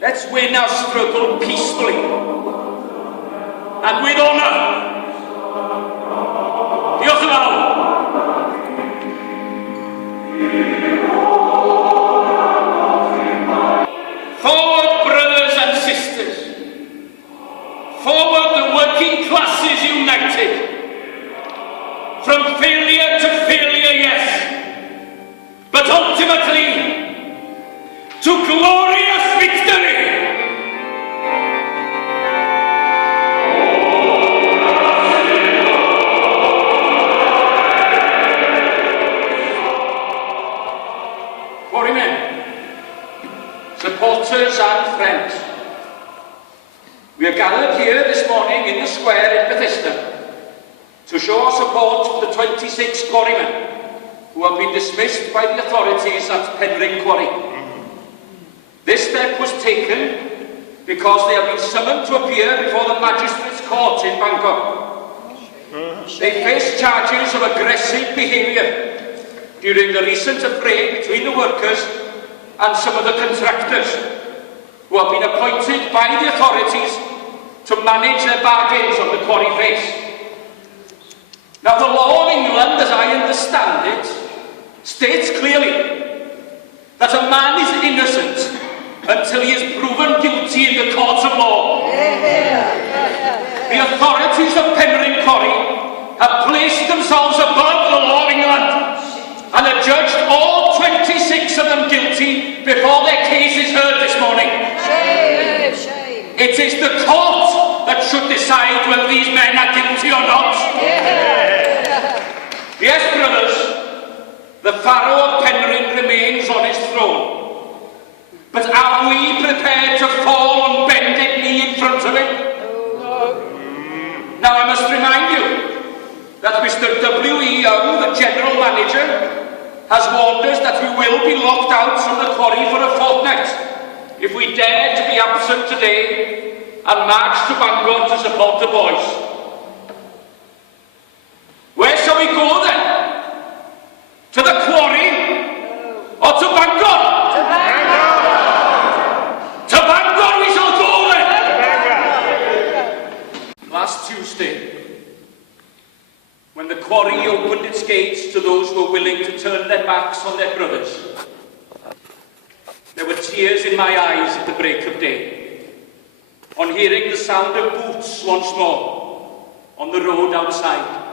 Let's win our struggle peacefully and with honour. Diolch yn fawr. Forward, brothers and sisters. Forward, the working classes united. From failure to failure, yes, but ultimately to glorious victory. Quarrymen, supporters and friends, we are gathered here this morning in the square in Bethesda to show our support for the 26 quarrymen who have been dismissed by the authorities at Penrhyn Quarry. This step was taken because they have been summoned to appear before the Magistrates' Court in Bangor. They face charges of aggressive behaviour during the recent affray between the workers and some of the contractors who have been appointed by the authorities to manage their bargains on the quarry face. Now, the law in England, as I understand it, states clearly that a man is innocent until he is proven guilty in the courts of law. The authorities of Penrhyn Quarry have placed themselves above the law of England and adjudged all 26 of them guilty before their case is heard this morning. Shame, shame. It is the court that should decide whether these men are guilty or not. Yes, brothers, the Pharaoh of Penrhyn remains on his throne. But are we prepared to fall on bended knee in front of him? Now, I must remind you that Mr. W.E. Young, the General Manager, has warned us that we will be locked out from the quarry for a fortnight if we dare to be absent today and march to Bangor to support the boys. Where shall we go then? To the quarry or to Bangor? To Bangor! To Bangor we shall go then! Last Tuesday, when the quarry opened its gates to those who were willing to turn their backs on their brothers, there were tears in my eyes at the break of day, on hearing the sound of boots once more on the road outside.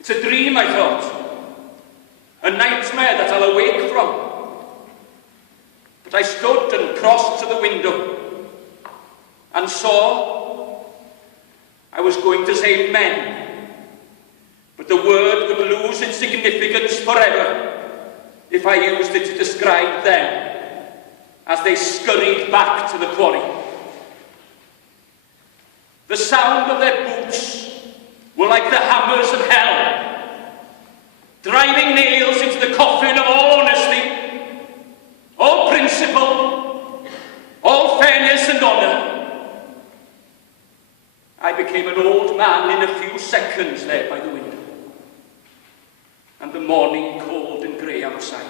It's a dream, I thought, a nightmare that I'll awake from. But I stood and crossed to the window and saw. I was going to say men, but the word would lose its significance forever if I used it to describe them as they scurried back to the quarry. The sound of their boots were like the hammers of hell, driving nails into the coffin of all honesty, all principle, all fairness and honour. I became an old man in a few seconds there by the window, and the morning cold and grey outside.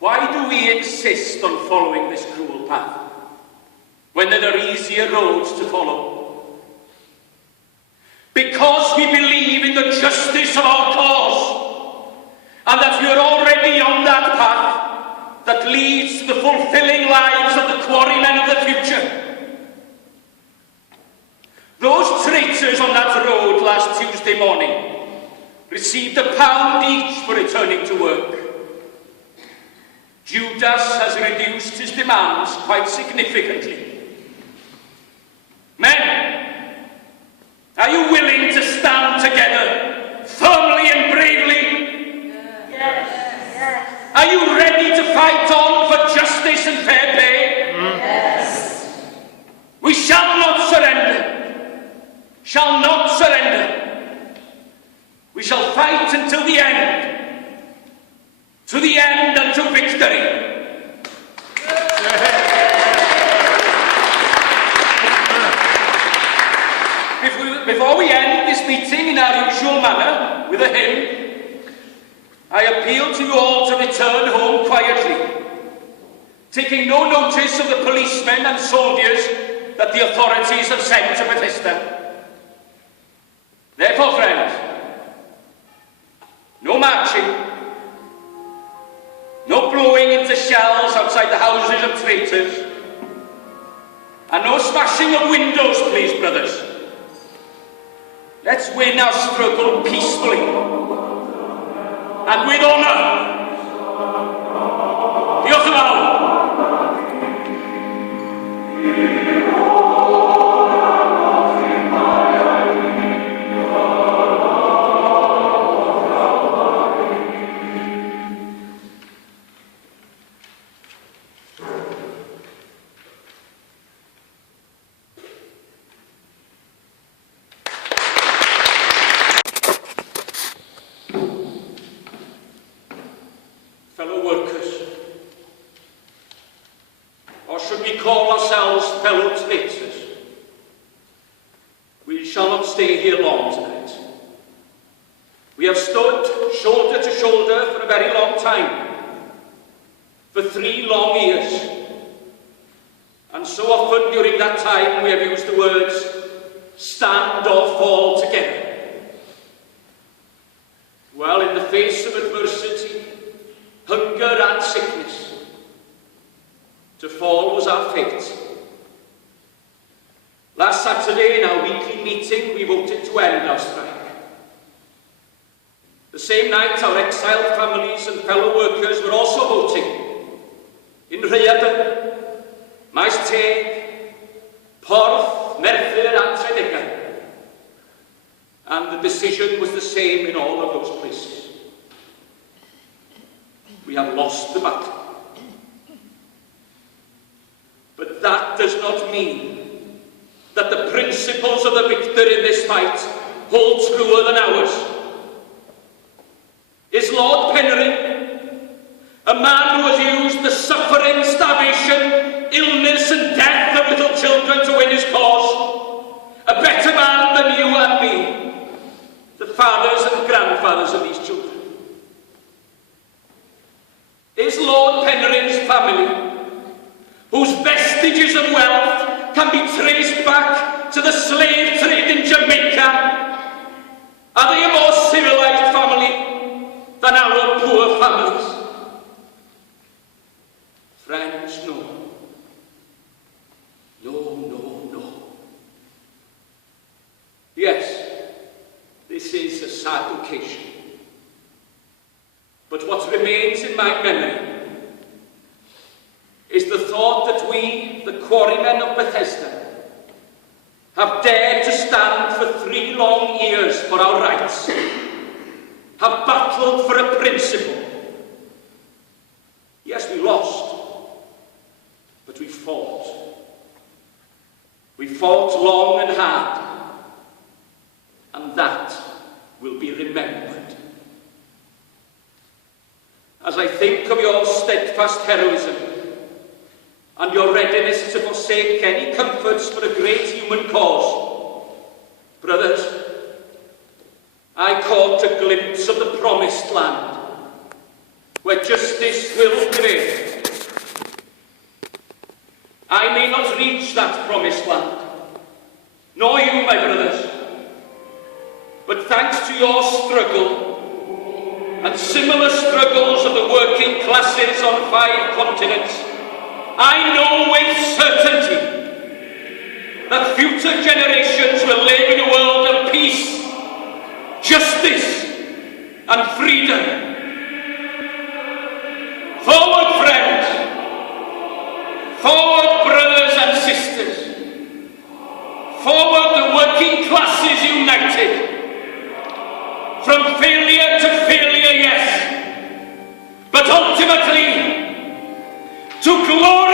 Why do we insist on following this cruel path when there are easier roads to follow? Because we believe in the justice of our cause, and that we are already on that path that leads to the fulfilling lives of the quarrymen of the future. Those traitors on that road last Tuesday morning received £1 each for returning to work. Judas has reduced his demands quite significantly. Men, are you willing to stand together firmly and bravely? Yes. Yes. Are you ready to fight on for justice and fair pay? Yes. We shall not surrender. Shall not surrender. We shall fight until the end. To the end and to victory. Before we end this meeting in our usual manner with a hymn, I appeal to you all to return home quietly, taking no notice of the policemen and soldiers that the authorities have sent to Bethesda. Therefore, friends, no marching, no blowing into shells outside the houses of traitors, and no smashing of windows, please, brothers. Let's win our struggle peacefully and with honour. Diolch yn fawr. Fellow workers, or should we call ourselves fellow traitors? We shall not stay here long tonight. We have stood shoulder to shoulder for a very long time, for 3 long years, and so often during that time we have used the words stand or fall together. Well, in the face of adversity, hunger and sickness, to fall was our fate. Last Saturday in our weekly meeting we voted to end our strike. The same night our exiled families and fellow workers were also voting. In Llion, Maes Teg, Porth, Merthyr and Tredegar. And the decision was the same in all of those places. We have lost the battle. But that does not mean that the principles of the victor in this fight hold truer than ours. Is Lord Penrhyn, a man who has used the suffering, starvation, illness and death of little children to win his cause, a better man than you and me, the fathers and grandfathers of these children? Is Lord Penrhyn's family, whose vestiges of wealth can be traced back to the slave trade in Jamaica, are they a more civilized family than our own poor families? Friends, no. No. Yes, this is a sad occasion. But what remains in my memory is the thought that we, the quarrymen of Bethesda, have dared to stand for 3 long years for our rights, have battled for a principle. Yes, we lost, but we fought. We fought long and hard, and that will be remembered. As I think of your steadfast heroism and your readiness to forsake any comforts for a great human cause, brothers, I caught a glimpse of the promised land, where justice will prevail. I may not reach that promised land, nor you, my brothers, but thanks to your struggle and similar struggles of the working classes on 5 continents, I know with certainty that future generations will live in a world of peace, justice, and freedom. Forward, friends! Forward, brothers and sisters! Forward, the working classes united! From failure to failure, yes, but ultimately to glory.